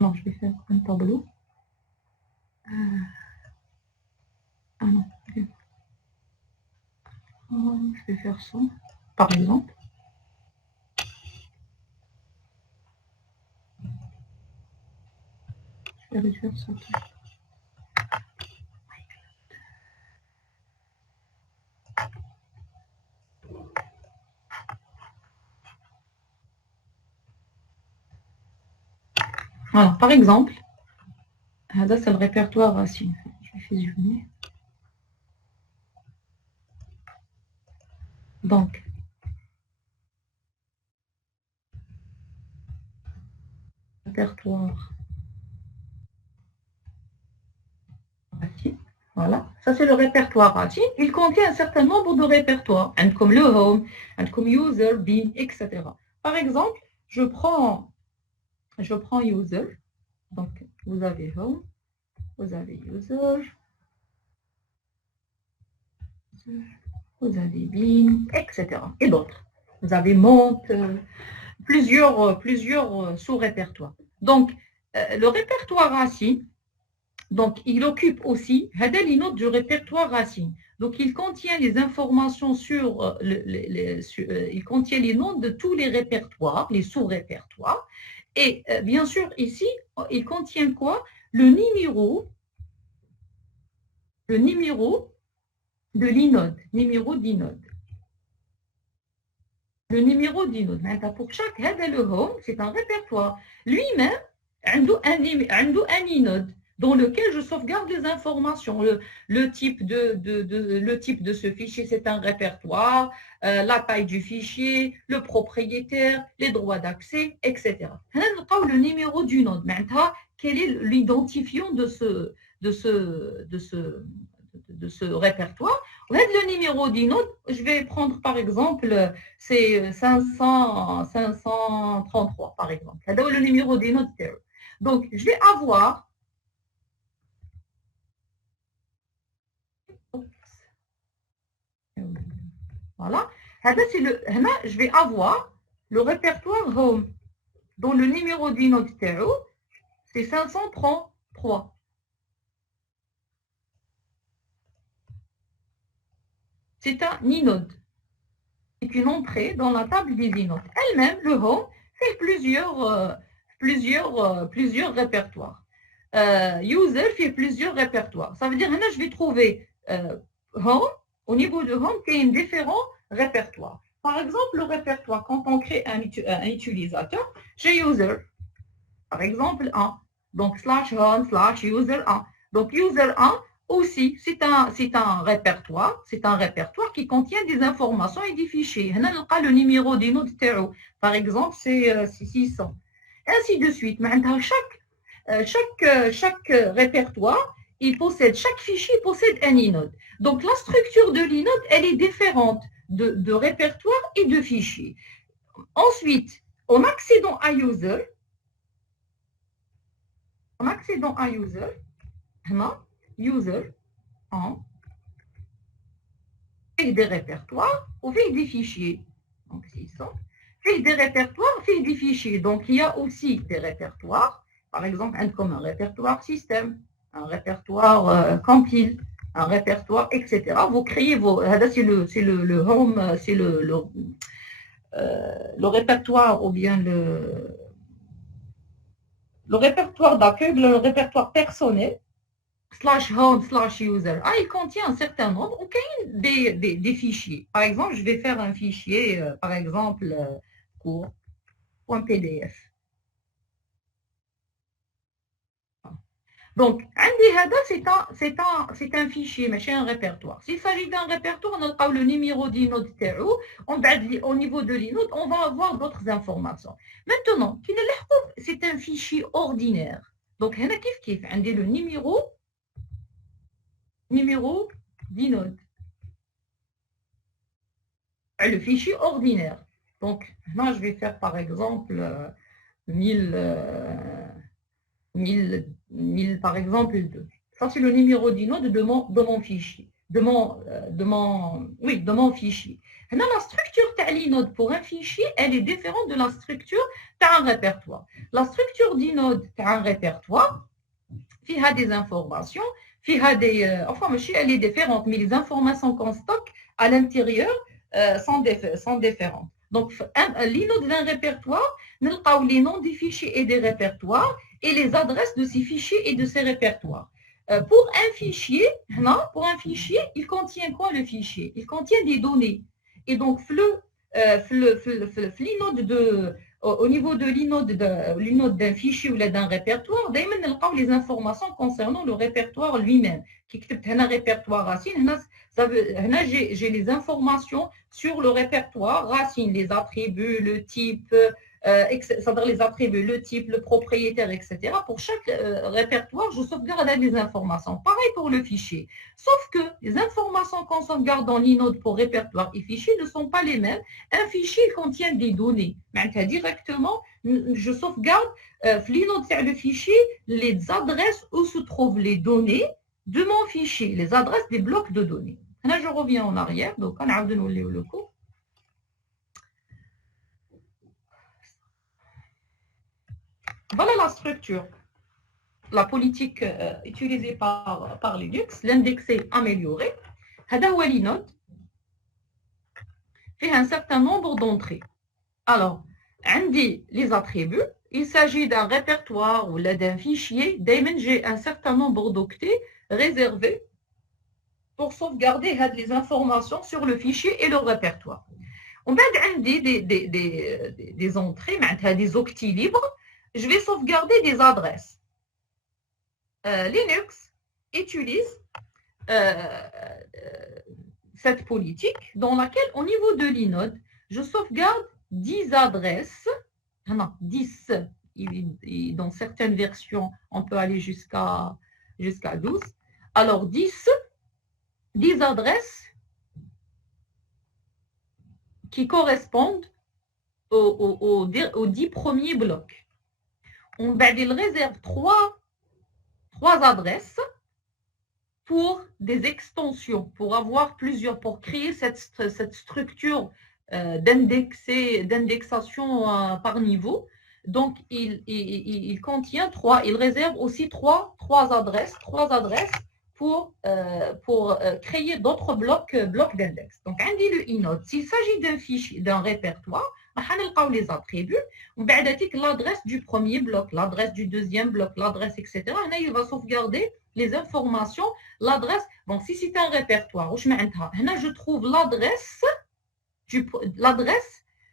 Non, je vais faire un tableau. Ah non, je vais faire ça, par exemple. Je vais réduire ça. Voilà, par exemple, là c'est le répertoire racine. Je vais fusionner. Donc, répertoire racine. Voilà, ça c'est le répertoire racine. Il contient un certain nombre de répertoires, comme le home, comme user, bin, etc. Par exemple, je prends user. Donc, vous avez home, vous avez user, vous avez bin, etc. Et d'autres. Vous avez monte, plusieurs sous-répertoires. Donc, le répertoire racine, donc, il occupe aussi les notes du répertoire racine. Donc, il contient les informations sur, il contient les noms de tous les répertoires, les sous-répertoires. Et bien sûr, ici, il contient quoi? Le numéro de l'inode, numéro d'inode. Le numéro d'inode. Pour chaque le home, c'est un répertoire. Lui-même, un inode dans lequel je sauvegarde les informations. Le type de ce fichier, c'est un répertoire, la taille du fichier, le propriétaire, les droits d'accès, etc. Le numéro du node. Quel est l'identifiant de ce répertoire? Le numéro d'inode, je vais prendre par exemple, c'est 533 par exemple. C'est le numéro d'inode. Donc, je vais avoir voilà. Je vais avoir le répertoire home dont le numéro d'inode c'est 533. C'est un inode. C'est une entrée dans la table des inodes. Elle-même, le home, fait plusieurs répertoires. User fait plusieurs répertoires. Ça veut dire que je vais trouver home, au niveau de home, qui est différents répertoires. Par exemple, le répertoire, quand on crée un utilisateur, j'ai user, par exemple 1. Donc, /home, /user 1. Donc, user 1, aussi, c'est un répertoire qui contient des informations et des fichiers. Le numéro des nodes par exemple, c'est 600. Ainsi de suite. Chaque répertoire, chaque fichier possède un inode. Donc, la structure de l'inode, elle est différente de répertoire et de fichier. Ensuite, en accédant à user, user fait des répertoires ou fait des fichiers. Donc, fait des répertoires, fait des fichiers. Donc, il y a aussi des répertoires, par exemple, comme un répertoire système, un répertoire compile, un répertoire, etc. Vous créez vos. C'est le home, c'est le répertoire ou bien le répertoire d'accueil, le répertoire personnel. /home /user. Il contient un certain nombre des fichiers. Par exemple, je vais faire un fichier, par exemple, cours.pdf. Donc, c'est un fichier, mais c'est un répertoire. S'il s'agit d'un répertoire, on a le numéro d'inode au niveau de l'inode, on va avoir d'autres informations. Maintenant, c'est un fichier ordinaire. Donc, on a le numéro d'inode. Le fichier ordinaire. Donc, là, je vais faire par exemple 1000, par exemple 2. Ça, c'est le numéro d'inode de mon fichier. de mon fichier. La structure de l'inode pour un fichier, elle est différente de la structure d'un répertoire. La structure d'inode d'un répertoire, il y a des informations, elle est différente, mais les informations qu'on stocke à l'intérieur sont différentes. Donc, l'inode d'un répertoire, nous avons les noms des fichiers et des répertoires et les adresses de ces fichiers et de ces répertoires. Pour un fichier, il contient quoi le fichier? Il contient des données. Et donc, au niveau de l'inode d'un fichier ou d'un répertoire, les informations concernant le répertoire lui-même. Un répertoire racine, j'ai les informations sur le répertoire racine, les attributs, le type, c'est-à-dire les attributs, le type, le propriétaire, etc. Pour chaque répertoire, je sauvegarde les informations. Pareil pour le fichier. Sauf que les informations qu'on sauvegarde dans l'inode pour répertoire et fichier ne sont pas les mêmes. Un fichier contient des données. Directement, je sauvegarde l'inode sur le fichier les adresses où se trouvent les données de mon fichier, les adresses des blocs de données. Là, je reviens en arrière. Donc, on a le cours. Voilà la structure, la politique utilisée par Linux, l'indexé amélioré. هذا هو l'inode fait un certain nombre d'entrées. Alors, عندي les attributs, il s'agit d'un répertoire ou d'un fichier. D'ailleurs, j'ai un certain nombre d'octets réservés pour sauvegarder les informations sur le fichier et le répertoire. On va عندي des entrées, des octets libres. Je vais sauvegarder des adresses. Linux utilise cette politique dans laquelle, au niveau de l'inode, je sauvegarde 10 adresses. Non, 10. Dans certaines versions, on peut aller jusqu'à 12. Alors, 10 adresses qui correspondent aux 10 premiers blocs. On réserve 3 adresses pour des extensions, pour créer cette structure d'indexation par niveau. Donc, il contient 3, il réserve aussi 3 adresses pour créer d'autres blocs d'index. Donc, on dit le inode. S'il s'agit d'un fichier, d'un répertoire, on va les attributs, on va l'adresse du premier bloc, l'adresse du deuxième bloc, l'adresse, etc. Et il va sauvegarder les informations, l'adresse. Donc, si c'est un répertoire, je trouve l'adresse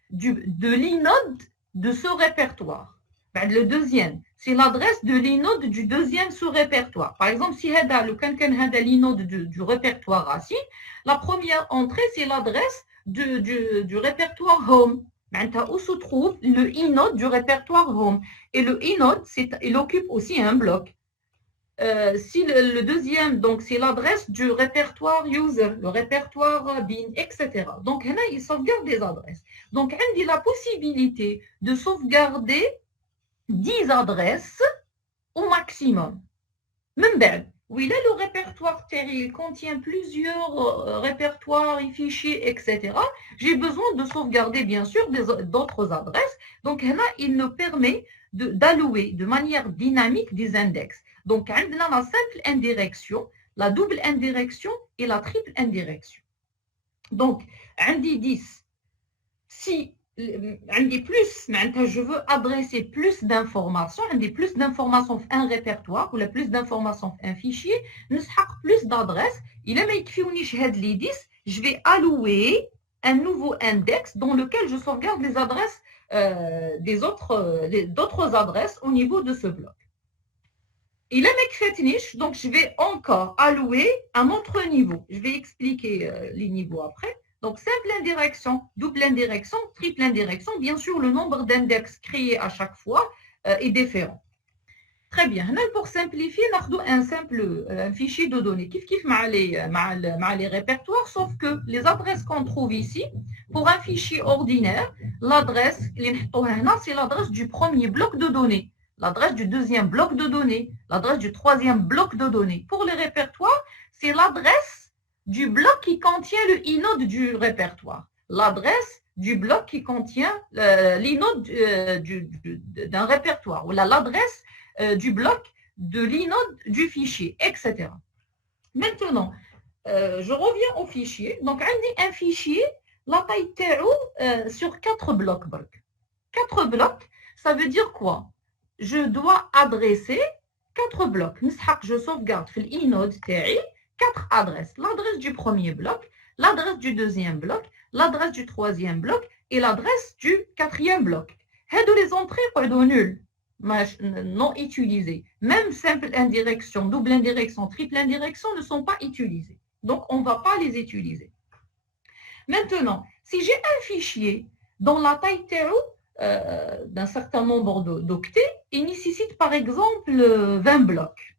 de l'inode de ce répertoire. Le deuxième, c'est l'adresse de l'inode du deuxième sous-répertoire. Par exemple, si l'inode du répertoire racine, la première entrée, c'est l'adresse du répertoire home. Où se trouve le inode du répertoire home. Et le inode, il occupe aussi un bloc. Si le deuxième, donc c'est l'adresse du répertoire user, le répertoire bin, etc. Donc, là, il sauvegarde des adresses. Donc, on a la possibilité de sauvegarder 10 adresses au maximum. Même belle. Oui, là, le répertoire terril contient plusieurs répertoires et fichiers, etc. J'ai besoin de sauvegarder, bien sûr, d'autres adresses. Donc, là, il nous permet d'allouer de manière dynamique des index. Donc, on a la simple indirection, la double indirection et la triple indirection. Donc, on dit 10. Si on dit plus, je veux adresser plus d'informations, on dit plus d'informations dans un répertoire ou plus d'informations dans un fichier, nous avons plus d'adresses. Il est les 10, je vais allouer un nouveau index dans lequel je sauvegarde les adresses d'autres adresses au niveau de ce bloc. Il est niche, donc je vais encore allouer un autre niveau. Je vais expliquer les niveaux après. Donc, simple indirection, double indirection, triple indirection. Bien sûr, le nombre d'index créés à chaque fois est différent. Très bien. Pour simplifier, nous avons un fichier de données qui les répertoires, sauf que les adresses qu'on trouve ici, pour un fichier ordinaire, l'adresse, c'est l'adresse du premier bloc de données, l'adresse du deuxième bloc de données, l'adresse du troisième bloc de données. Pour les répertoires, c'est l'adresse du bloc qui contient le inode du répertoire. L'adresse du bloc qui contient l'inode d'un répertoire, ou l'adresse du bloc de l'inode du fichier, etc. Maintenant, je reviens au fichier. Donc, on a un fichier, la taille sur 4 blocs. 4 blocs, ça veut dire quoi? Je dois adresser 4 blocs. Je sauvegarde l'inode 4 adresses. L'adresse du premier bloc, l'adresse du deuxième bloc, l'adresse du troisième bloc et l'adresse du quatrième bloc. Les entrées sont nulles, non utilisées. Même simple indirection, double indirection, triple indirection ne sont pas utilisées. Donc, on ne va pas les utiliser. Maintenant, si j'ai un fichier dont la taille d'un certain nombre d'octets, il nécessite par exemple 20 blocs.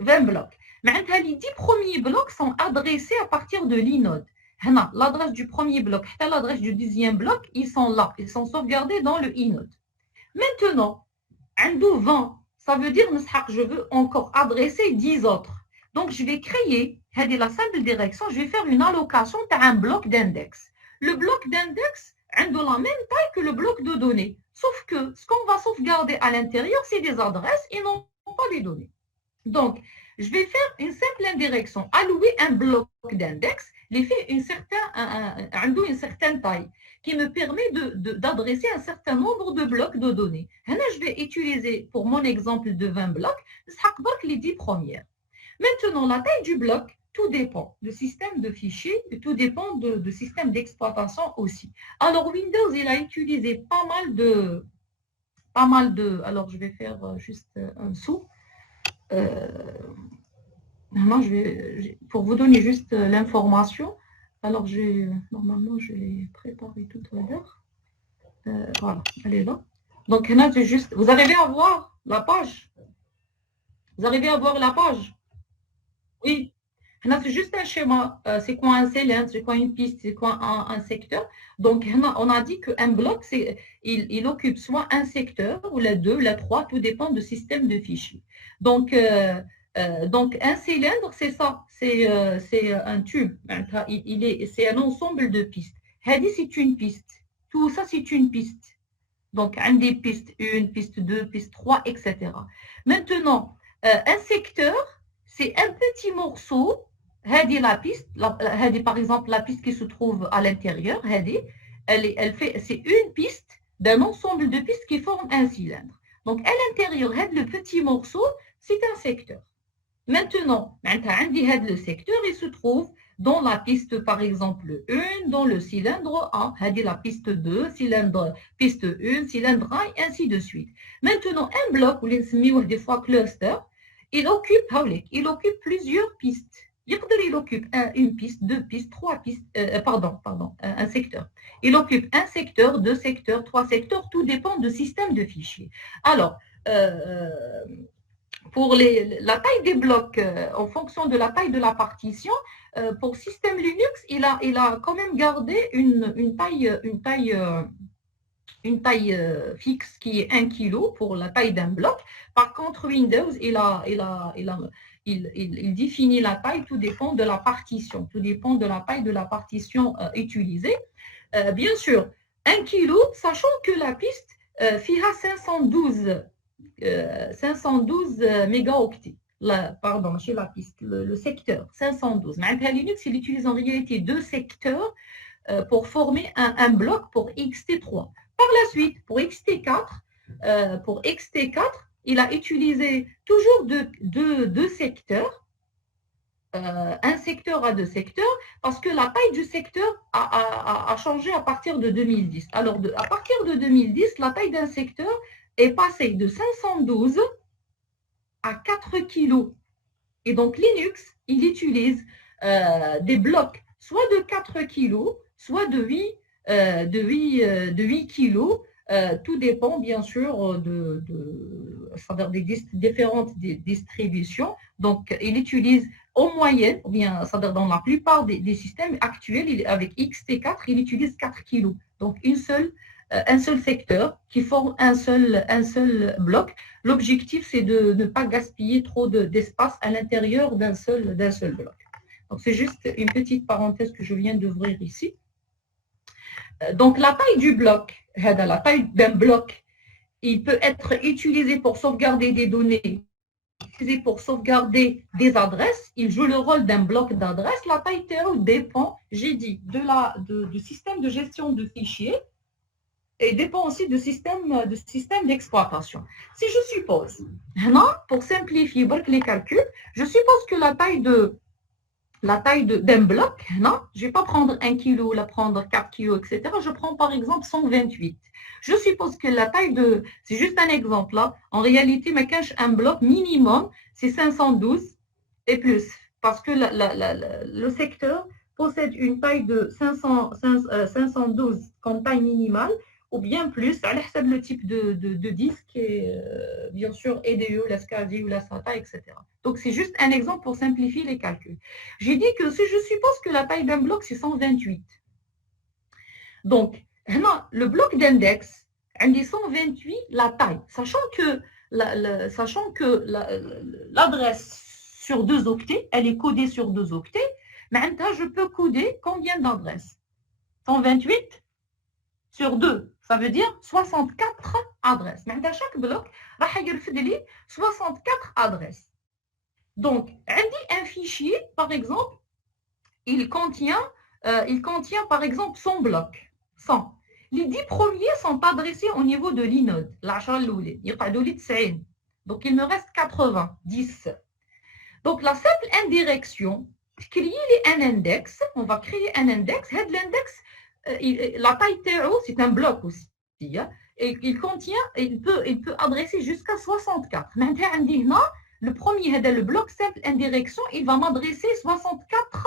20 blocs. Mais les 10 premiers blocs sont adressés à partir de l'inode. L'adresse du premier bloc et l'adresse du deuxième bloc, ils sont là, ils sont sauvegardés dans le inode. Maintenant, 20, ça veut dire que je veux encore adresser 10 autres. Donc, je vais créer, la simple direction, je vais faire une allocation d'un bloc d'index. Le bloc d'index a la même taille que le bloc de données. Sauf que ce qu'on va sauvegarder à l'intérieur, c'est des adresses et non pas des données. Donc, je vais faire une simple indirection, allouer un bloc d'index, les fait une certaine taille qui me permet d'adresser un certain nombre de blocs de données. Là, je vais utiliser, pour mon exemple de 20 blocs, les 10 premières. Maintenant, la taille du bloc, tout dépend du système de fichiers, et tout dépend du système d'exploitation aussi. Alors, Windows, il a utilisé pas mal de... Alors, je vais faire juste un saut. Moi, pour vous donner juste l'information, alors normalement, je l'ai préparé tout à l'heure. Voilà, elle est là. Donc, là, juste, vous arrivez à voir la page? Vous arrivez à voir la page? Oui. Là, c'est juste un schéma. C'est quoi un cylindre, c'est quoi une piste, c'est quoi un secteur. Donc, on a dit qu'un bloc, il occupe soit un secteur, ou la 2, la 3, tout dépend du système de fichiers. Donc, un cylindre, c'est ça, c'est un tube. C'est un ensemble de pistes. Hadi, c'est une piste. Tout ça, c'est une piste. Donc, un des pistes 1, piste 2, piste 3, etc. Maintenant, un secteur, c'est un petit morceau. Hadi, la piste, hadi, par exemple, la piste qui se trouve à l'intérieur, hadi, c'est une piste d'un ensemble de pistes qui forment un cylindre. Donc, à l'intérieur, le petit morceau, c'est un secteur. Maintenant, le secteur, il se trouve dans la piste, par exemple, 1, dans le cylindre A, la piste 2, piste 1, cylindre A, et ainsi de suite. Maintenant, un bloc, ou des fois cluster, il occupe plusieurs pistes. Il occupe une piste, 2 pistes, 3 pistes, un secteur. Il occupe un secteur, 2 secteurs, 3 secteurs, tout dépend du système de fichiers. Alors, pour la taille des blocs, en fonction de la taille de la partition, pour système Linux, il a quand même gardé une taille fixe qui est 1 kg pour la taille d'un bloc. Par contre, Windows, il définit la taille, tout dépend de la partition, tout dépend de la taille de la partition utilisée. Bien sûr, 1 kg, sachant que la piste FIHA 512 mégaoctets. Pardon, chez la piste, le secteur 512. Mais Linux, il utilise en réalité 2 secteurs pour former un bloc pour XT3. Par la suite, pour XT4, il a utilisé toujours deux secteurs, un secteur à 2 secteurs, parce que la taille du secteur a changé à partir de 2010. Alors, à partir de 2010, la taille d'un secteur est passée de 512 à 4 kg. Et donc, Linux, il utilise des blocs soit de 4 kg, soit de 8 kg. Tout dépend, bien sûr, des différentes distributions. Donc, il utilise en moyenne, ou bien, dans la plupart des systèmes actuels, avec XT4, il utilise 4 kg. Donc, un seul secteur qui forme un seul bloc. L'objectif, c'est de ne pas gaspiller trop d'espace à l'intérieur d'un seul bloc. Donc, c'est juste une petite parenthèse que je viens d'ouvrir ici. Donc, la taille du bloc, la taille d'un bloc, il peut être utilisé pour sauvegarder des données, utilisé pour sauvegarder des adresses. Il joue le rôle d'un bloc d'adresse. La taille TO dépend, j'ai dit, du système de gestion de fichiers et dépend aussi du système d'exploitation. Si je suppose, pour simplifier les calculs, je suppose que la taille d'un bloc, non, je ne vais pas prendre 1 kg, la prendre 4 kg, etc. Je prends par exemple 128. Je suppose que la taille c'est juste un exemple là, en réalité, un bloc minimum, c'est 512 et plus, parce que le secteur possède une taille de 512 comme taille minimale, ou bien plus, à le type de disque, et bien sûr EDU, la SCSI ou la SATA, etc. Donc, c'est juste un exemple pour simplifier les calculs. J'ai dit que si je suppose que la taille d'un bloc, c'est 128. Donc, le bloc d'index, on dit 128 la taille, sachant que l'adresse sur 2 octets, elle est codée sur 2 octets, maintenant, je peux coder combien d'adresses? 128 sur 2. Ça veut dire 64 adresses. Maintenant, chaque bloc va avoir 64 adresses. Donc, un fichier, par exemple, il contient par exemple 100 blocs. 100. Les 10 premiers sont adressés au niveau de l'inode. Donc, il me reste 80, 10. Donc, la simple indirection, créer un index, on va créer un index. L'index, la taille TO, c'est un bloc aussi. Et il peut adresser jusqu'à 64. Maintenant, le premier, le bloc simple indirection, il va m'adresser 64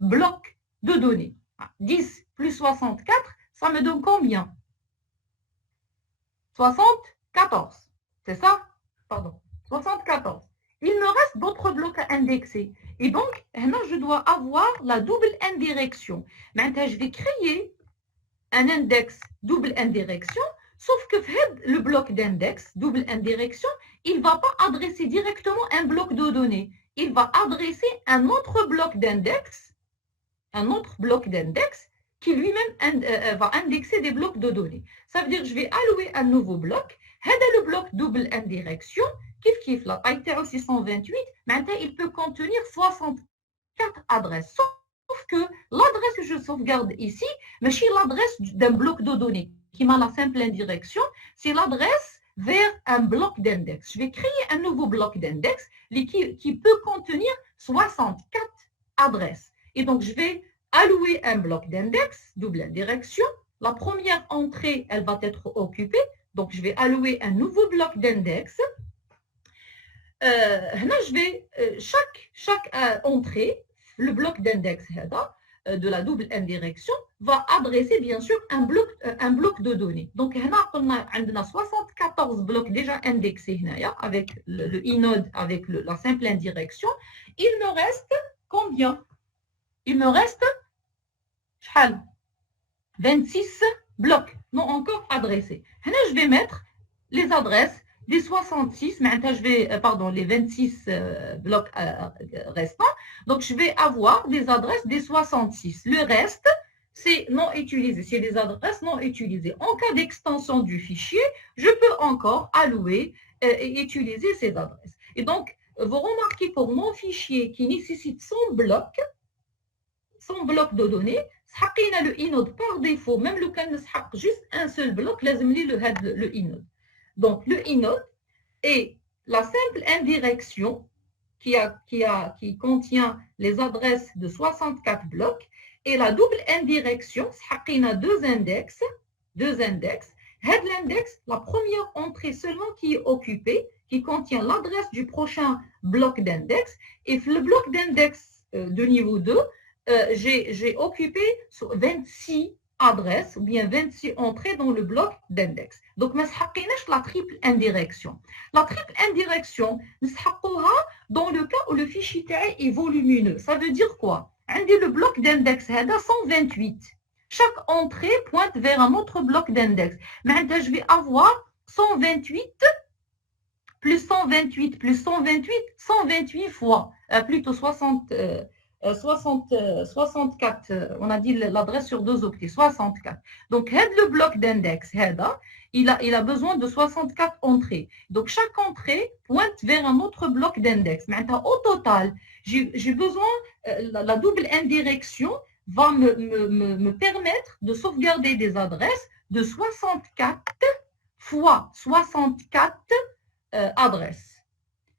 blocs de données. 10 plus 64, ça me donne combien? 74. C'est ça? Pardon. 74. Il me reste d'autres blocs à indexer. Et donc, je dois avoir la double indirection. Maintenant, je vais créer un index double indirection, sauf que le bloc d'index double indirection, il ne va pas adresser directement un bloc de données. Il va adresser un autre bloc d'index qui lui-même va indexer des blocs de données. Ça veut dire que je vais allouer un nouveau bloc. Le bloc double indirection, kif la taille 628, maintenant il peut contenir 64 adresses. Sauf que l'adresse que je sauvegarde ici, mais c'est l'adresse d'un bloc de données qui m'a la simple indirection, c'est l'adresse vers un bloc d'index. Je vais créer un nouveau bloc d'index qui peut contenir 64 adresses. Et donc, je vais allouer un bloc d'index, double indirection. La première entrée, elle va être occupée. Donc, je vais allouer un nouveau bloc d'index. Chaque entrée, le bloc d'index de la double indirection va adresser bien sûr un bloc de données. Donc, on a 74 blocs déjà indexés avec le inode, avec la simple indirection. Il me reste combien? Il me reste 26 blocs non encore adressés. Je vais mettre les adresses des 66, les 26 blocs restants. Donc, je vais avoir des adresses des 66. Le reste, c'est non utilisé. C'est des adresses non utilisées. En cas d'extension du fichier, je peux encore allouer et utiliser ces adresses. Et donc, vous remarquez pour mon fichier qui nécessite 100 blocs de données, le inode par défaut, même le cas juste un seul bloc, le inode. Donc, le inode est la simple indirection qui contient les adresses de 64 blocs et la double indirection, deux index. L'index, la première entrée seulement qui est occupée, qui contient l'adresse du prochain bloc d'index. Et le bloc d'index de niveau 2, j'ai occupé 26 adresses ou bien 26 entrées dans le bloc d'index. Donc, nous avons la triple indirection. La triple indirection, nous avons dans le cas où le fichier est volumineux. Ça veut dire quoi? Le bloc d'index, c'est 128. Chaque entrée pointe vers un autre bloc d'index. Maintenant, je vais avoir 128 plus 128 plus 128, 128 fois, plutôt 60. 64, on a dit l'adresse sur 2 octets, 64. Donc, le bloc d'index, il a besoin de 64 entrées. Donc, chaque entrée pointe vers un autre bloc d'index. Maintenant, au total, j'ai besoin, la double indirection va me permettre de sauvegarder des adresses de 64 fois 64 adresses.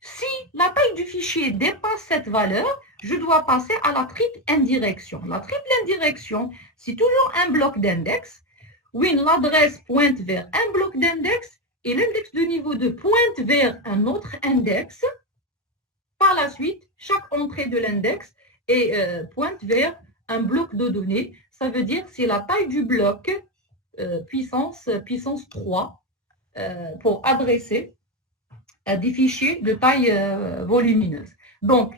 Si la taille du fichier dépasse cette valeur, je dois passer à la triple indirection. La triple indirection, c'est toujours un bloc d'index où l'adresse pointe vers un bloc d'index et l'index de niveau 2 pointe vers un autre index. Par la suite, chaque entrée de l'index pointe vers un bloc de données. Ça veut dire que c'est la taille du bloc puissance 3 pour adresser des fichiers de taille volumineuse. Donc,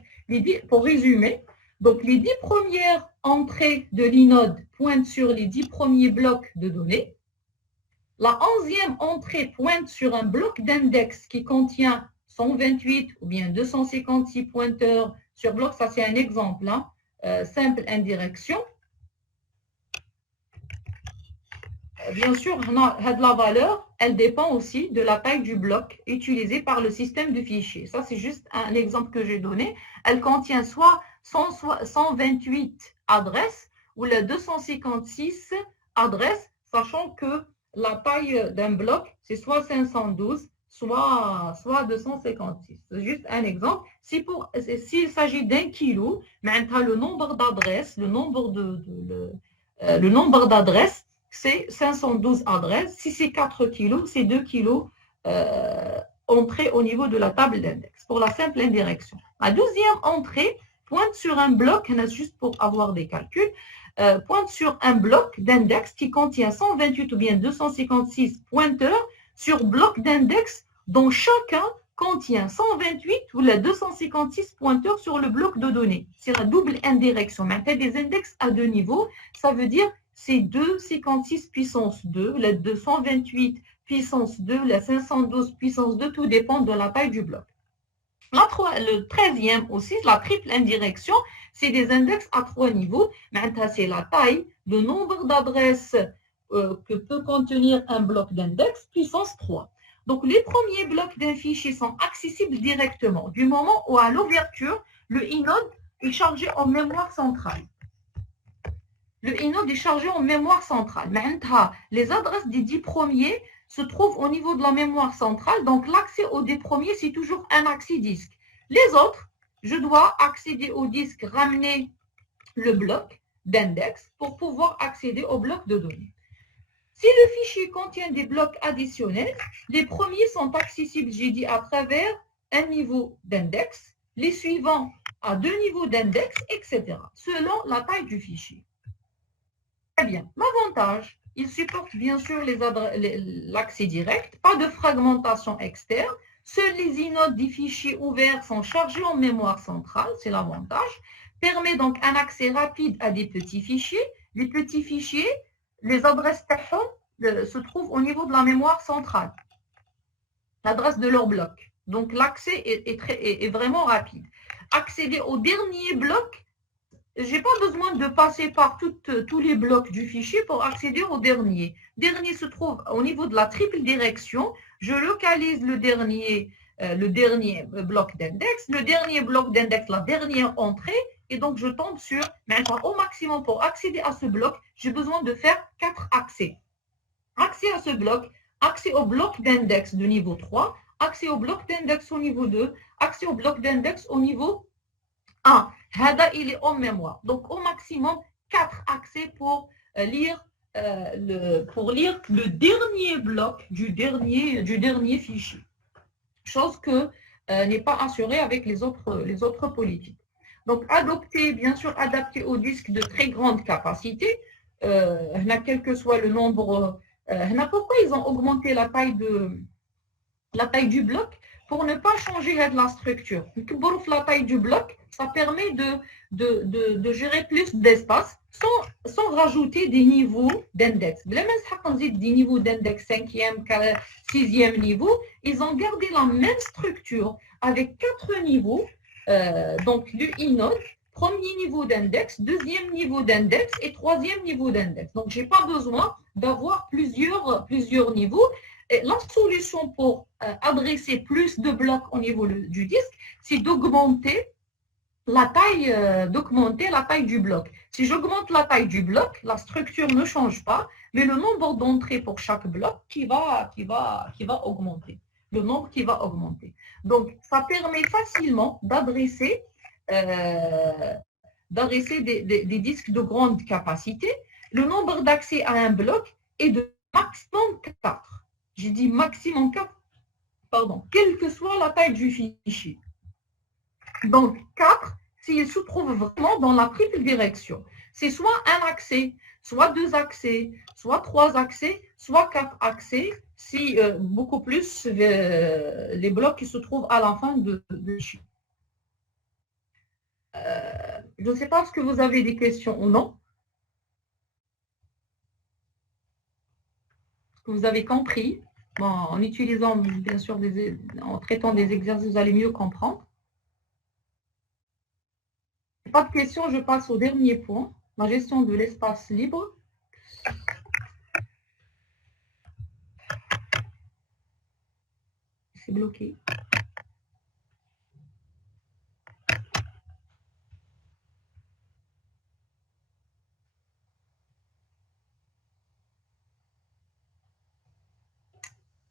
pour résumer, donc les 10 premières entrées de l'inode pointent sur les 10 premiers blocs de données. La 11e entrée pointe sur un bloc d'index qui contient 128 ou bien 256 pointeurs sur bloc. Ça, c'est un exemple, hein, simple indirection. Bien sûr, la valeur, elle dépend aussi de la taille du bloc utilisé par le système de fichiers. Ça, c'est juste un exemple que j'ai donné. Elle contient soit 128 adresses ou les 256 adresses, sachant que la taille d'un bloc, c'est soit 512, soit 256. C'est juste un exemple. S'il s'agit d'un kilo, le nombre d'adresses, le nombre d'adresses, c'est 512 adresses. Si c'est 4 kilos, c'est 2 kilos entrées au niveau de la table d'index, pour la simple indirection. La 12e entrée pointe sur un bloc, juste pour avoir des calculs, pointe sur un bloc d'index qui contient 128 ou bien 256 pointeurs sur bloc d'index dont chacun contient 128 ou les 256 pointeurs sur le bloc de données. C'est la double indirection. Maintenant, des index à 2 niveaux, ça veut dire c'est 256 puissance 2, les 228 puissance 2, les 512 puissance 2, tout dépend de la taille du bloc. Le 13e aussi, la triple indirection, c'est des index à 3 niveaux. Maintenant, c'est la taille, le nombre d'adresses que peut contenir un bloc d'index, puissance 3. Donc, les premiers blocs d'un fichier sont accessibles directement du moment où à l'ouverture, le inode est chargé en mémoire centrale. Le inode est chargé en mémoire centrale. Maintenant, les adresses des 10 premiers se trouvent au niveau de la mémoire centrale. Donc, l'accès aux 10 premiers, c'est toujours un accès disque. Les autres, je dois accéder au disque, ramener le bloc d'index pour pouvoir accéder au bloc de données. Si le fichier contient des blocs additionnels, les premiers sont accessibles, j'ai dit, à travers un niveau d'index, les suivants à 2 niveaux d'index, etc., selon la taille du fichier. Très bien. L'avantage, il supporte bien sûr l'accès direct, pas de fragmentation externe. Seuls les inodes des fichiers ouverts sont chargés en mémoire centrale, c'est l'avantage. Permet donc un accès rapide à des petits fichiers. Les petits fichiers, les adresses se trouvent au niveau de la mémoire centrale, l'adresse de leur bloc. Donc l'accès est vraiment rapide. Accéder au dernier bloc, je n'ai pas besoin de passer par tous les blocs du fichier pour accéder au dernier. Le dernier se trouve au niveau de la triple direction. Je localise le dernier bloc d'index. Le dernier bloc d'index, la dernière entrée. Et donc, je tombe sur, maintenant, au maximum pour accéder à ce bloc, j'ai besoin de faire 4 accès. Accès à ce bloc, accès au bloc d'index de niveau 3, accès au bloc d'index au niveau 2, accès au bloc d'index au niveau 1. Il est en mémoire. Donc, au maximum, 4 accès pour lire le dernier bloc du dernier fichier. Chose que n'est pas assurée avec les autres politiques. Donc, bien sûr, adapté au disque de très grande capacité. Quel que soit le nombre. Pourquoi ils ont augmenté la taille du bloc? Pour ne pas changer la structure. La taille du bloc, ça permet de gérer plus d'espace sans rajouter des niveaux d'index. Des niveaux d'index 5e, 6e niveau, ils ont gardé la même structure avec 4 niveaux. Donc, le inode, premier niveau d'index, deuxième niveau d'index et troisième niveau d'index. Donc, je n'ai pas besoin d'avoir plusieurs niveaux. Et la solution pour adresser plus de blocs au niveau du disque, c'est d'augmenter la taille du bloc. Si j'augmente la taille du bloc, la structure ne change pas, mais le nombre d'entrées pour chaque bloc qui va augmenter. Le nombre qui va augmenter. Donc, ça permet facilement d'adresser des disques de grande capacité. Le nombre d'accès à un bloc est de maximum 4. J'ai dit maximum 4, pardon, quelle que soit la taille du fichier. Donc, 4, s'il se trouve vraiment dans la triple direction. C'est soit un accès, soit 2 accès, soit 3 accès, soit 4 accès, si beaucoup plus les blocs qui se trouvent à la fin de fichier. Je ne sais pas si vous avez des questions ou non. Est-ce que vous avez compris? Bon, en utilisant, bien sûr, en traitant des exercices, vous allez mieux comprendre. Pas de questions, je passe au dernier point, la gestion de l'espace libre. C'est bloqué.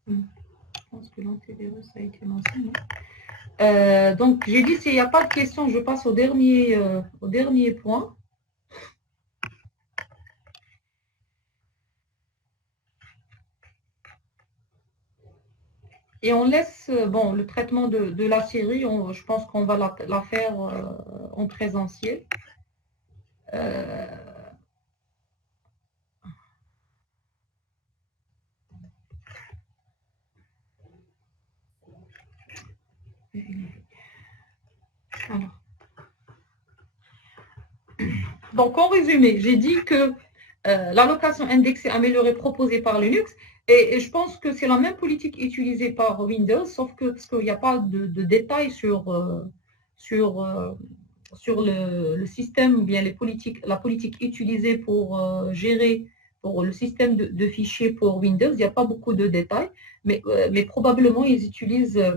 Je pense que l'antivirus a été lancé. Donc, j'ai dit, s'il n'y a pas de questions, je passe au dernier point. Et on laisse, bon, le traitement de la série, je pense qu'on va la faire en présentiel. Alors. Donc, en résumé, j'ai dit que l'allocation indexée améliorée proposée par Linux, et je pense que c'est la même politique utilisée par Windows, sauf que parce qu'il n'y a pas de détails sur le système ou bien la politique utilisée pour gérer pour le système de fichiers pour Windows. Il n'y a pas beaucoup de détails, mais probablement ils utilisent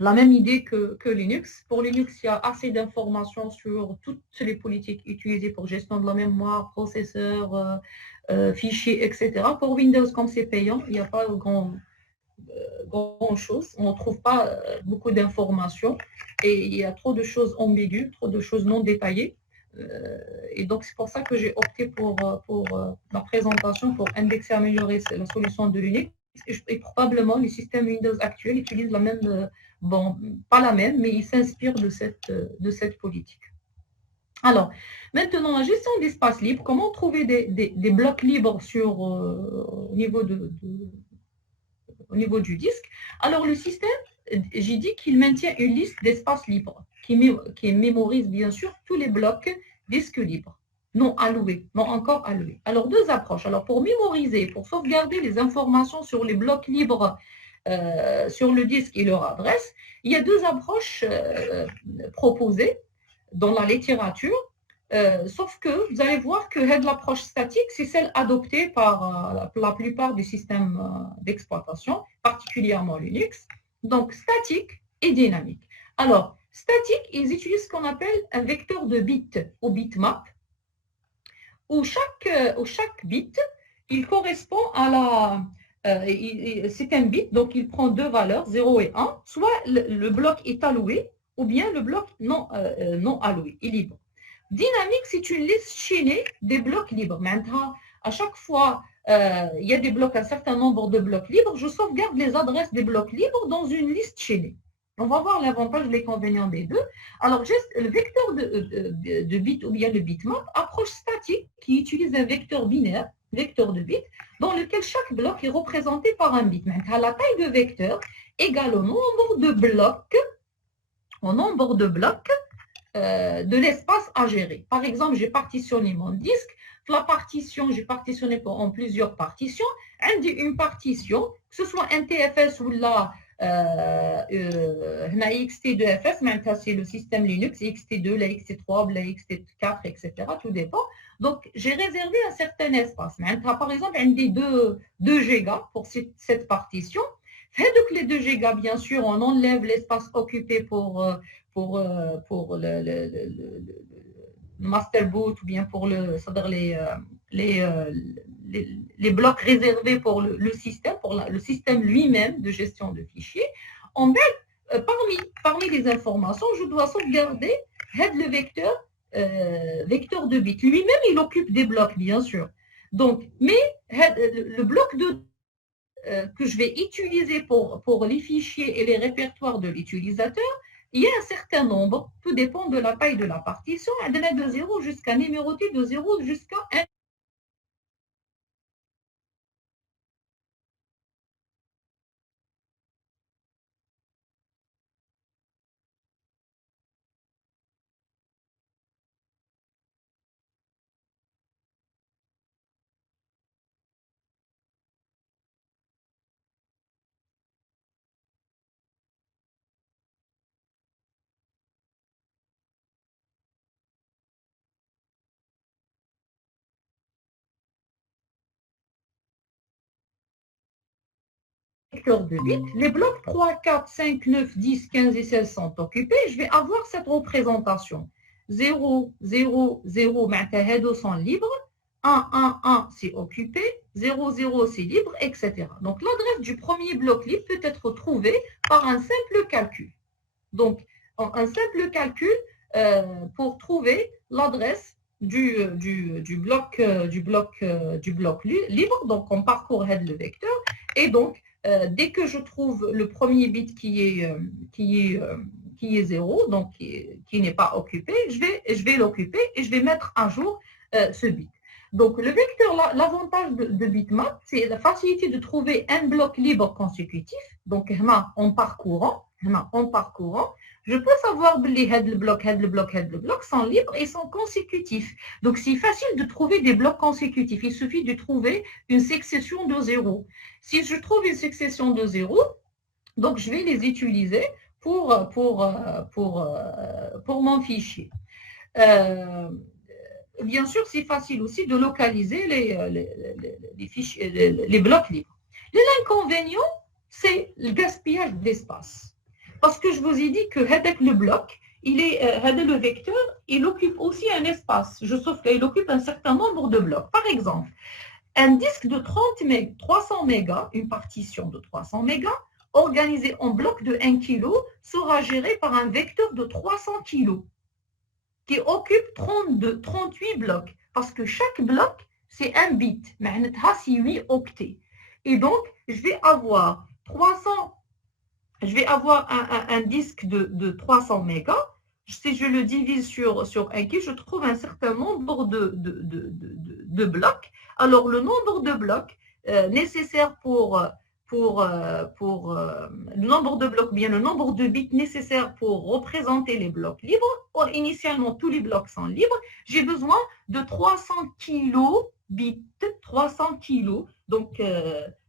la même idée que Linux. Pour Linux, il y a assez d'informations sur toutes les politiques utilisées pour gestion de la mémoire, processeur, fichiers, etc. Pour Windows, comme c'est payant, il n'y a pas grand-chose. On ne trouve pas beaucoup d'informations et il y a trop de choses ambiguës, trop de choses non détaillées. Et donc, c'est pour ça que j'ai opté pour ma présentation pour indexer, améliorer la solution de Linux. Et probablement, les systèmes Windows actuels utilisent la même, bon, pas la même, mais ils s'inspirent de cette politique. Alors, maintenant, la gestion d'espace libre, comment trouver des blocs libres au niveau du disque? Alors, le système, j'ai dit qu'il maintient une liste d'espaces libres qui mémorise bien sûr tous les blocs disques libres, non alloués, non encore alloués. Alors, deux approches. Alors, pour mémoriser, pour sauvegarder les informations sur les blocs libres sur le disque et leur adresse, il y a deux approches proposées dans la littérature. Sauf que vous allez voir que l'approche statique, c'est celle adoptée par la plupart des systèmes d'exploitation, particulièrement Linux. Donc, statique et dynamique. Alors, statique, ils utilisent ce qu'on appelle un vecteur de bits ou bitmap, où chaque bit, il correspond à c'est un bit, donc il prend deux valeurs, 0 et 1, soit le bloc est alloué, ou bien le bloc non alloué, est libre. Dynamique, c'est une liste chaînée des blocs libres. Maintenant, à chaque fois, il y a des blocs, un certain nombre de blocs libres, je sauvegarde les adresses des blocs libres dans une liste chaînée. On va voir l'avantage et les inconvénients des deux. Alors, le vecteur de bits ou bien le bitmap, approche statique qui utilise un vecteur binaire, vecteur de bits, dans lequel chaque bloc est représenté par un bit. Maintenant, la taille de vecteur égale au nombre de blocs de l'espace à gérer. Par exemple, j'ai partitionné mon disque. La partition, j'ai partitionné en plusieurs partitions. Une partition, que ce soit un TFS ou là, هنا ext2fs, c'est le système Linux, ext2, la ext3, la ext4, etc. Tout dépend. Donc, j'ai réservé un certain espace. Par exemple, on dit 2 gigas pour cette partition. Donc, les 2 gigas, bien sûr, on enlève l'espace occupé pour le master boot ou bien pour les blocs réservés pour le système, pour le système lui-même de gestion de fichiers. En fait, parmi les informations, je dois sauvegarder le vecteur de bits. Lui-même, il occupe des blocs, bien sûr. Donc, mais le bloc que je vais utiliser pour les fichiers et les répertoires de l'utilisateur, il y a un certain nombre, tout dépend de la taille de la partition, de 0 jusqu'à numéroté de 0 jusqu'à 1. De bits, les blocs 3, 4, 5, 9, 10, 15 et 16 sont occupés, je vais avoir cette représentation. 0, 0, 0, sont libres, 1, 1, 1, c'est occupé, 0, 0, c'est libre, etc. Donc, l'adresse du premier bloc libre peut être trouvée par un simple calcul. Donc, un simple calcul pour trouver l'adresse du bloc libre. Donc, on parcourt le vecteur et donc, dès que je trouve le premier bit qui est 0, donc qui n'est pas occupé, je vais l'occuper et je vais mettre à jour ce bit. Donc, le vecteur, l'avantage de bitmap, c'est la facilité de trouver un bloc libre consécutif. Donc, en parcourant, je peux savoir que les head blocs sont libres et sont consécutifs. Donc, c'est facile de trouver des blocs consécutifs. Il suffit de trouver une succession de 0. Si je trouve une succession de 0, donc je vais les utiliser pour mon fichier. Bien sûr, c'est facile aussi de localiser les blocs libres. L'inconvénient, c'est le gaspillage d'espace. Parce que je vous ai dit que le bloc, le vecteur, il occupe aussi un espace. Sauf qu'il occupe un certain nombre de blocs. Par exemple, un disque de 300 mégas, une partition de 300 mégas, organisée en blocs de 1 kg, sera gérée par un vecteur de 300 kg qui occupe 38 blocs. Parce que chaque bloc, c'est un bit. C'est 8 octets. Et donc, je vais avoir un disque de 300 mégas. Si je le divise sur 1 kg, je trouve un certain nombre de blocs. Alors, le nombre de blocs nécessaire le nombre de blocs, bien le nombre de bits nécessaires pour représenter les blocs libres. Or, initialement, tous les blocs sont libres. J'ai besoin de 300 kilobits, 300 kilos, donc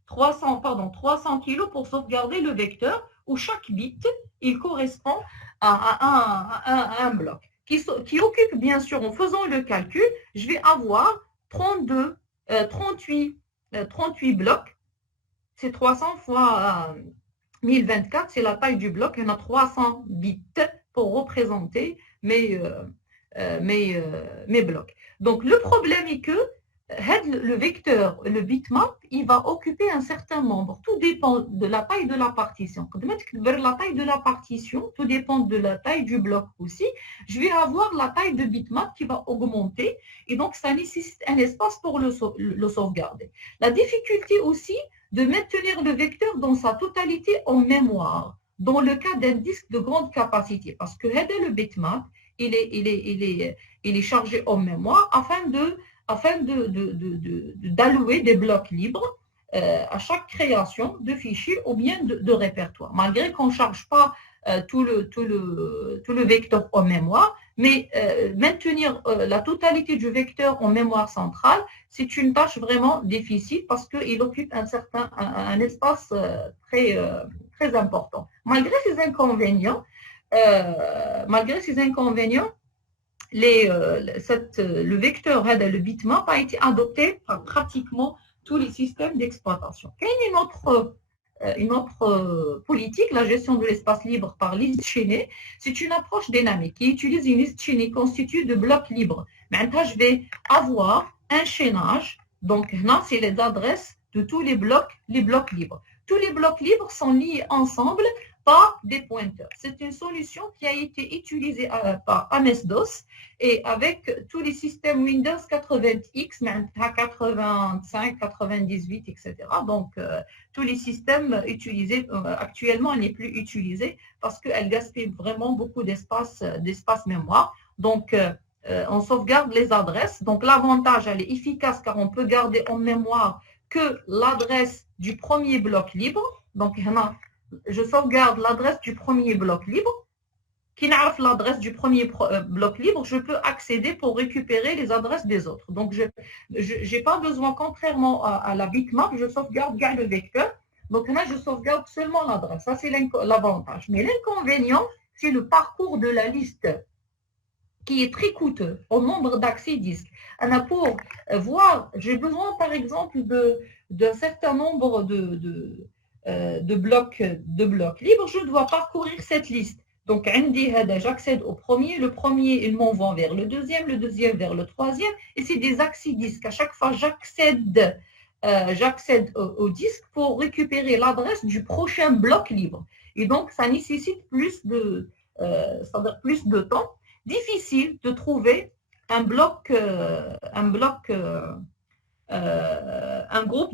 300 kilos pour sauvegarder le vecteur où chaque bit, il correspond à un bloc qui occupe, bien sûr, en faisant le calcul, je vais avoir 38 blocs. C'est 300 fois 1024, c'est la taille du bloc. Il y en a 300 bits pour représenter mes blocs. Donc, le problème est que le vecteur, le bitmap, il va occuper un certain nombre. Tout dépend de la taille de la partition. La taille de la partition, tout dépend de la taille du bloc aussi. Je vais avoir la taille de bitmap qui va augmenter et donc ça nécessite un espace pour le sauvegarder. La difficulté aussi de maintenir le vecteur dans sa totalité en mémoire, dans le cas d'un disque de grande capacité, parce que le bitmap, il est chargé en mémoire afin d'allouer des blocs libres à chaque création de fichiers ou bien de répertoire. Malgré qu'on ne charge pas tout le vecteur en mémoire, mais maintenir la totalité du vecteur en mémoire centrale, c'est une tâche vraiment difficile parce qu'il occupe un espace très important. Malgré ces inconvénients, le vecteur, le bitmap, a été adopté par pratiquement tous les systèmes d'exploitation. Il y a une autre politique, la gestion de l'espace libre par liste chaînée. C'est une approche dynamique qui utilise une liste chaînée constituée de blocs libres. Maintenant, je vais avoir un chaînage. Donc, là, c'est les adresses de tous les blocs libres. Tous les blocs libres sont liés ensemble par des pointeurs. C'est une solution qui a été utilisée par MS-DOS et avec tous les systèmes Windows 80X, 85, 98, etc. Donc, tous les systèmes utilisés actuellement, elle n'est plus utilisée parce qu'elle gaspille vraiment beaucoup d'espace mémoire. Donc, on sauvegarde les adresses. Donc, l'avantage, elle est efficace car on peut garder en mémoire que l'adresse du premier bloc libre. Donc, je sauvegarde l'adresse du premier bloc libre. Qui n'a pas l'adresse du premier bloc libre, je peux accéder pour récupérer les adresses des autres. Donc, je n'ai pas besoin, contrairement à la bitmap, je sauvegarde le vecteur. Donc, là, je sauvegarde seulement l'adresse. Ça, c'est l'avantage. Mais l'inconvénient, c'est le parcours de la liste qui est très coûteux au nombre d'accès disques. Pour voir, j'ai besoin, par exemple, d'un certain nombre de blocs libres, je dois parcourir cette liste. Donc, j'accède au premier, le premier, il m'envoie vers le deuxième vers le troisième, et c'est des accès disques. À chaque fois, j'accède au disque pour récupérer l'adresse du prochain bloc libre. Et donc, ça nécessite plus de temps. Difficile de trouver un groupe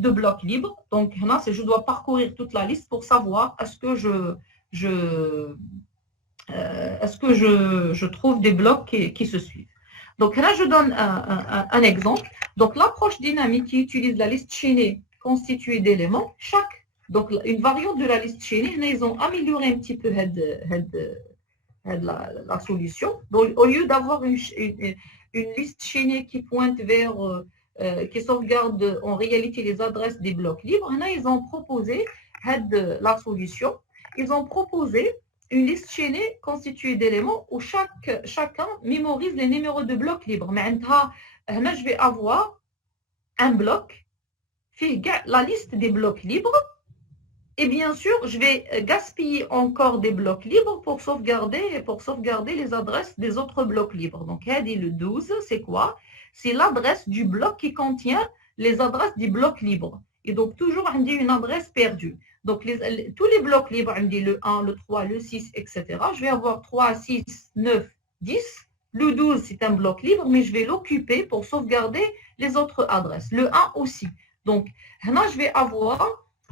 de blocs libres. Donc, là, je dois parcourir toute la liste pour savoir est-ce que je trouve des blocs qui se suivent. Donc là, je donne un exemple. Donc, l'approche dynamique qui utilise la liste chaînée constituée d'éléments, donc une variante de la liste chaînée, ils ont amélioré un petit peu la solution. Donc, au lieu d'avoir une liste chaînée qui pointe vers, qui sauvegarde en réalité les adresses des blocs libres, là, ils ont proposé la solution. Ils ont proposé une liste chaînée constituée d'éléments où chacun mémorise les numéros de blocs libres. Mais là, je vais avoir un bloc, la liste des blocs libres. Et bien sûr, je vais gaspiller encore des blocs libres pour sauvegarder les adresses des autres blocs libres. Donc, le 12, c'est quoi? C'est l'adresse du bloc qui contient les adresses des blocs libres. Et donc, toujours, on dit une adresse perdue. Donc, tous les blocs libres, on dit le 1, le 3, le 6, etc. Je vais avoir 3, 6, 9, 10. Le 12, c'est un bloc libre, mais je vais l'occuper pour sauvegarder les autres adresses. Le 1 aussi. Donc, là, je vais avoir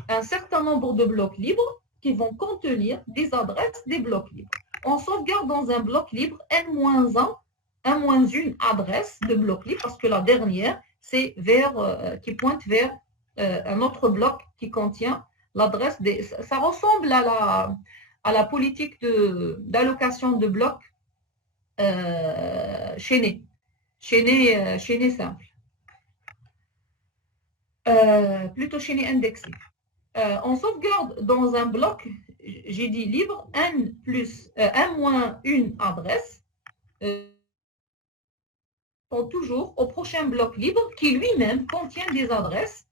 un certain nombre de blocs libres qui vont contenir des adresses des blocs libres. On sauvegarde dans un bloc libre N-1, N-1 adresse de bloc libre parce que la dernière, c'est qui pointe vers un autre bloc qui contient l'adresse des... Ça ressemble à la politique d'allocation de blocs chaînée simple. Plutôt chaînée indexée. On sauvegarde dans un bloc, j'ai dit libre, N-1 adresse, toujours au prochain bloc libre qui lui-même contient des adresses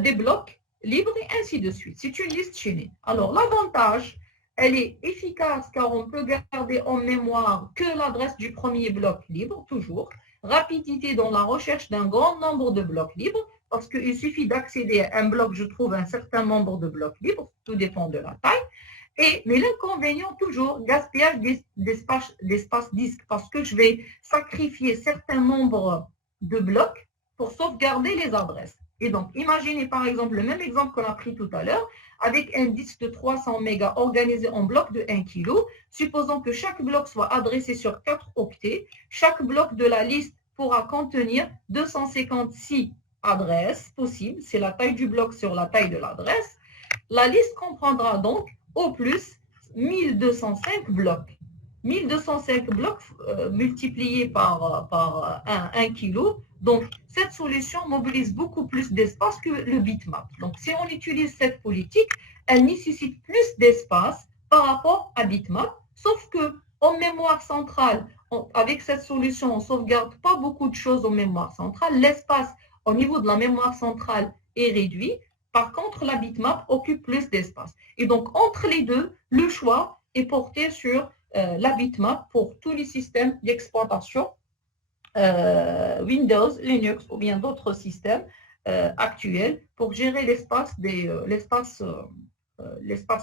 des blocs libres et ainsi de suite. C'est une liste chaînée. Alors, l'avantage, elle est efficace car on peut garder en mémoire que l'adresse du premier bloc libre, toujours. Rapidité dans la recherche d'un grand nombre de blocs libres, parce qu'il suffit d'accéder à un bloc, je trouve un certain nombre de blocs libres, tout dépend de la taille. Mais l'inconvénient, toujours, gaspillage d'espace disque, parce que je vais sacrifier certain nombre de blocs pour sauvegarder les adresses. Et donc, imaginez par exemple le même exemple qu'on a pris tout à l'heure, avec un disque de 300 mégas organisé en blocs de 1 kg, supposons que chaque bloc soit adressé sur 4 octets, chaque bloc de la liste pourra contenir 256 adresses possibles, c'est la taille du bloc sur la taille de l'adresse. La liste comprendra donc au plus 1205 blocs. 1205 blocs multipliés par 1 kg Donc, cette solution mobilise beaucoup plus d'espace que le bitmap. Donc, si on utilise cette politique, elle nécessite plus d'espace par rapport à bitmap, sauf que en mémoire centrale, avec cette solution, on ne sauvegarde pas beaucoup de choses en mémoire centrale. L'espace au niveau de la mémoire centrale est réduit. Par contre, la bitmap occupe plus d'espace. Et donc, entre les deux, le choix est porté sur la bitmap pour tous les systèmes d'exploitation Windows, Linux ou bien d'autres systèmes actuels pour gérer l'espace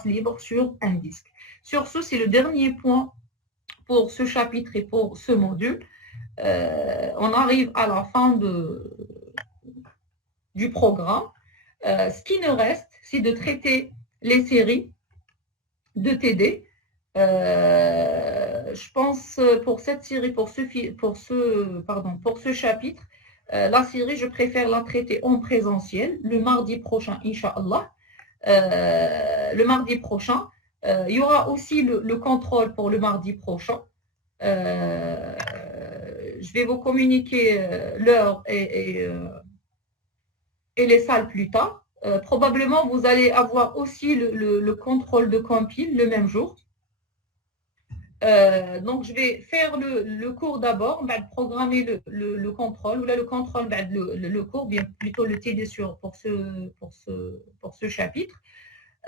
libre sur un disque. Sur ce, c'est le dernier point pour ce chapitre et pour ce module. On arrive à la fin du programme. Ce qui nous reste, c'est de traiter les séries de TD. Je pense pour cette série, pour ce chapitre, la série, je préfère la traiter en présentiel le mardi prochain, Inch'Allah. Le mardi prochain. Il y aura aussi le contrôle pour le mardi prochain. Je vais vous communiquer l'heure et les salles plus tard. Probablement, vous allez avoir aussi le contrôle de compile le même jour. Donc, je vais faire le cours d'abord, programmer le contrôle, ou là, le contrôle, le cours, bien plutôt le TD pour ce chapitre,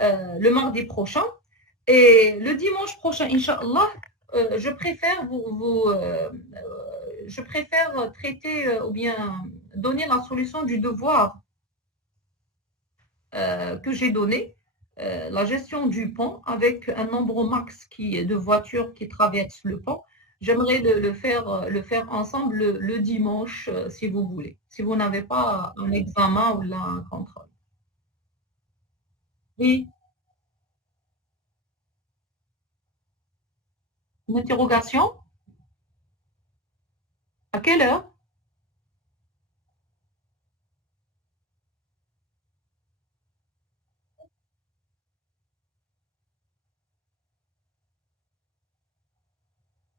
le mardi prochain. Et le dimanche prochain, Inch'Allah, je préfère traiter ou bien donner la solution du devoir que j'ai donné, la gestion du pont avec un nombre max de voitures qui traversent le pont. J'aimerais le faire ensemble le dimanche, si vous voulez, si vous n'avez pas un examen ou là, un contrôle. Oui, une interrogation? À quelle heure?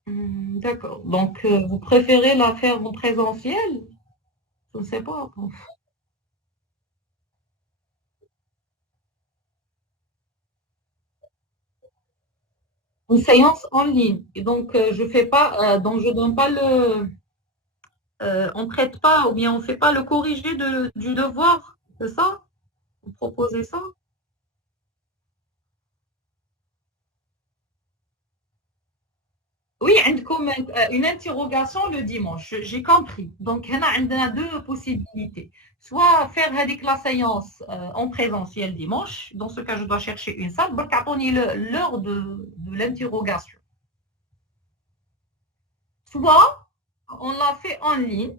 D'accord. Donc, vous préférez la faire en présentiel? Je ne sais pas. Une séance en ligne. Et donc, je fais pas, donc je donne pas on traite pas ou bien on fait pas le corrigé du devoir. C'est ça? Vous proposez ça? Oui, عندكم une interrogation le dimanche. J'ai compris. Donc, on a deux possibilités. Soit faire avec la séance en présentiel dimanche. Dans ce cas, je dois chercher une salle. Donc, attendez l'heure de l'interrogation. Soit on l'a fait en ligne,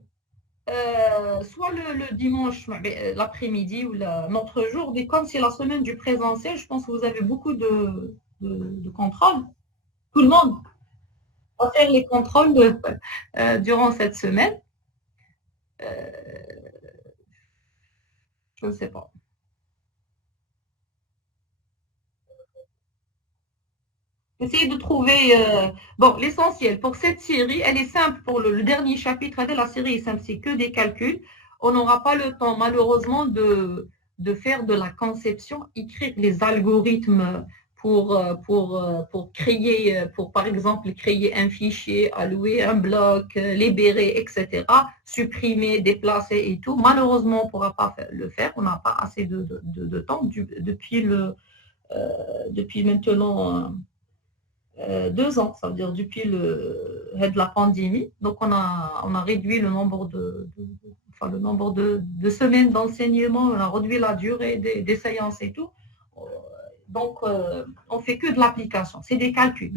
soit le dimanche, l'après-midi ou notre jour. Mais comme c'est la semaine du présentiel, je pense que vous avez beaucoup de contrôles. Tout le monde va faire les contrôles durant cette semaine. Euh, je ne sais pas. Essayez de trouver. Bon, l'essentiel pour cette série, elle est simple. Pour le dernier chapitre de la série est simple, c'est que des calculs. On n'aura pas le temps, malheureusement, de faire de la conception, écrire les algorithmes pour créer, pour par exemple créer un fichier, allouer un bloc, libérer, etc., supprimer, déplacer et tout. Malheureusement, on ne pourra pas le faire. On n'a pas assez de temps depuis maintenant 2 ans, ça veut dire depuis de la pandémie. Donc, on a réduit le nombre de semaines d'enseignement, on a réduit la durée des séances et tout. Donc, on fait que de l'application. C'est des calculs.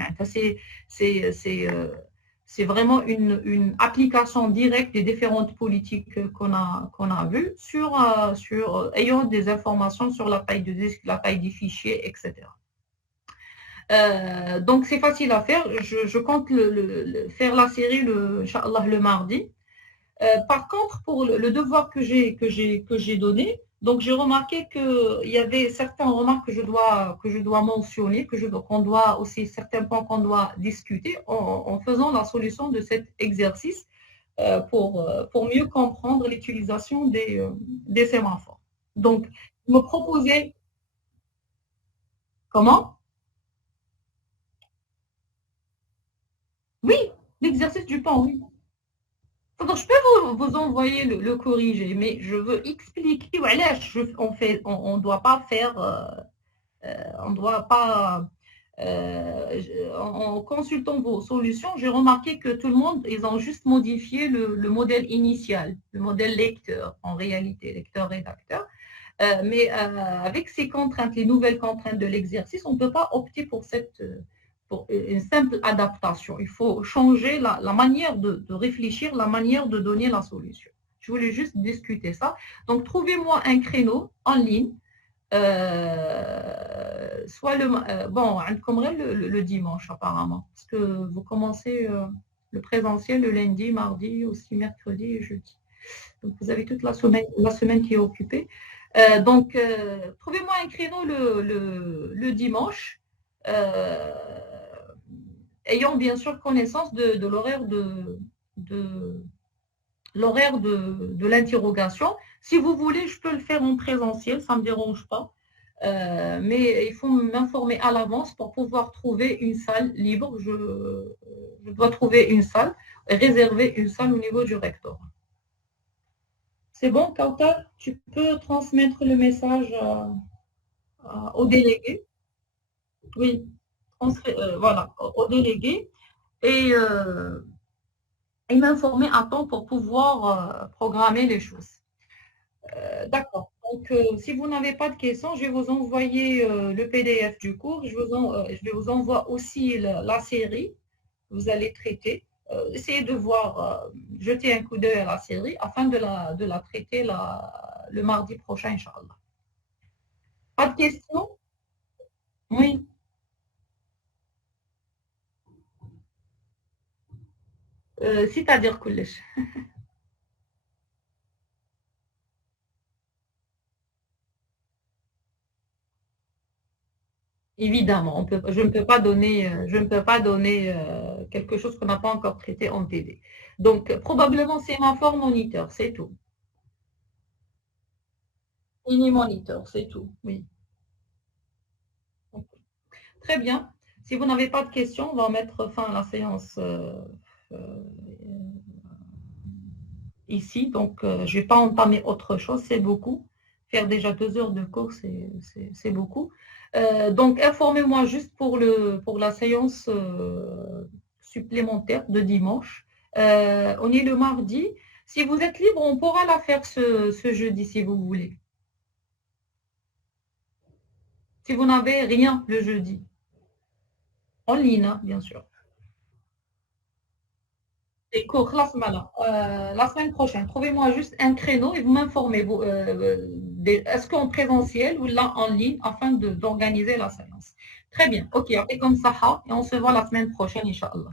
C'est vraiment une application directe des différentes politiques qu'on a vues ayant des informations sur la taille de disque, la taille des fichiers, etc. Donc, c'est facile à faire. Je compte faire la série, Inch'Allah, le mardi. Par contre, pour le devoir que j'ai donné, donc j'ai remarqué qu'il y avait certaines remarques que je dois mentionner, qu'on doit aussi, certains points qu'on doit discuter en faisant la solution de cet exercice. pour mieux comprendre l'utilisation des sémaphores. Donc, me proposer comment? Oui, l'exercice du pont, oui. Donc, je peux vous envoyer le corrigé, mais je veux expliquer, voilà, on doit pas faire, on doit pas, en consultant vos solutions, j'ai remarqué que tout le monde, ils ont juste modifié le modèle initial, le modèle lecteur, en réalité, lecteur-rédacteur. Mais avec ces contraintes, les nouvelles contraintes de l'exercice, on ne peut pas opter pour une simple adaptation. Il faut changer la manière de réfléchir, la manière de donner la solution. Je voulais juste discuter ça. Donc, trouvez-moi un créneau en ligne, soit bon, comme le dimanche apparemment, parce que vous commencez le présentiel le lundi, mardi, aussi mercredi et jeudi. Donc, vous avez toute la semaine qui est occupée. Donc, trouvez-moi un créneau le dimanche, euh, ayant bien sûr connaissance de de, l'horaire de l'interrogation. Si vous voulez, je peux le faire en présentiel, ça ne me dérange pas. Mais il faut m'informer à l'avance pour pouvoir trouver une salle libre. Je dois trouver une salle, réserver une salle au niveau du rectorat. C'est bon, Kautal, tu peux transmettre le message au délégué. Oui, voilà, au délégué et, euh, et m'informer à temps pour pouvoir programmer les choses. D'accord. Donc, si vous n'avez pas de questions, je vais vous envoyer le PDF du cours. Je vais vous envoyer aussi la série que vous allez traiter. Essayez de voir, jeter un coup d'œil à la série afin de la traiter le mardi prochain, Inch'Allah. Pas de questions? Oui, c'est-à-dire كلش. Évidemment, je ne peux pas donner quelque chose qu'on n'a pas encore traité en TD. Donc, probablement, c'est un fort moniteur, c'est tout. Mini moniteur, c'est tout, oui. Très bien. Si vous n'avez pas de questions, on va mettre fin à la séance euh, ici. Donc, je ne vais pas entamer autre chose, c'est beaucoup. Faire déjà 2 heures de cours, c'est beaucoup. Donc, informez-moi juste pour la séance supplémentaire de dimanche. On est le mardi. Si vous êtes libre, on pourra la faire ce jeudi si vous voulez. Si vous n'avez rien le jeudi. En ligne, hein, bien sûr. C'est court, la semaine prochaine. Trouvez-moi juste un créneau et vous m'informez. Est-ce qu'en présentiel ou là en ligne afin d'organiser la séance. Très bien. OK, on fait comme ça et on se voit la semaine prochaine, Inch'Allah.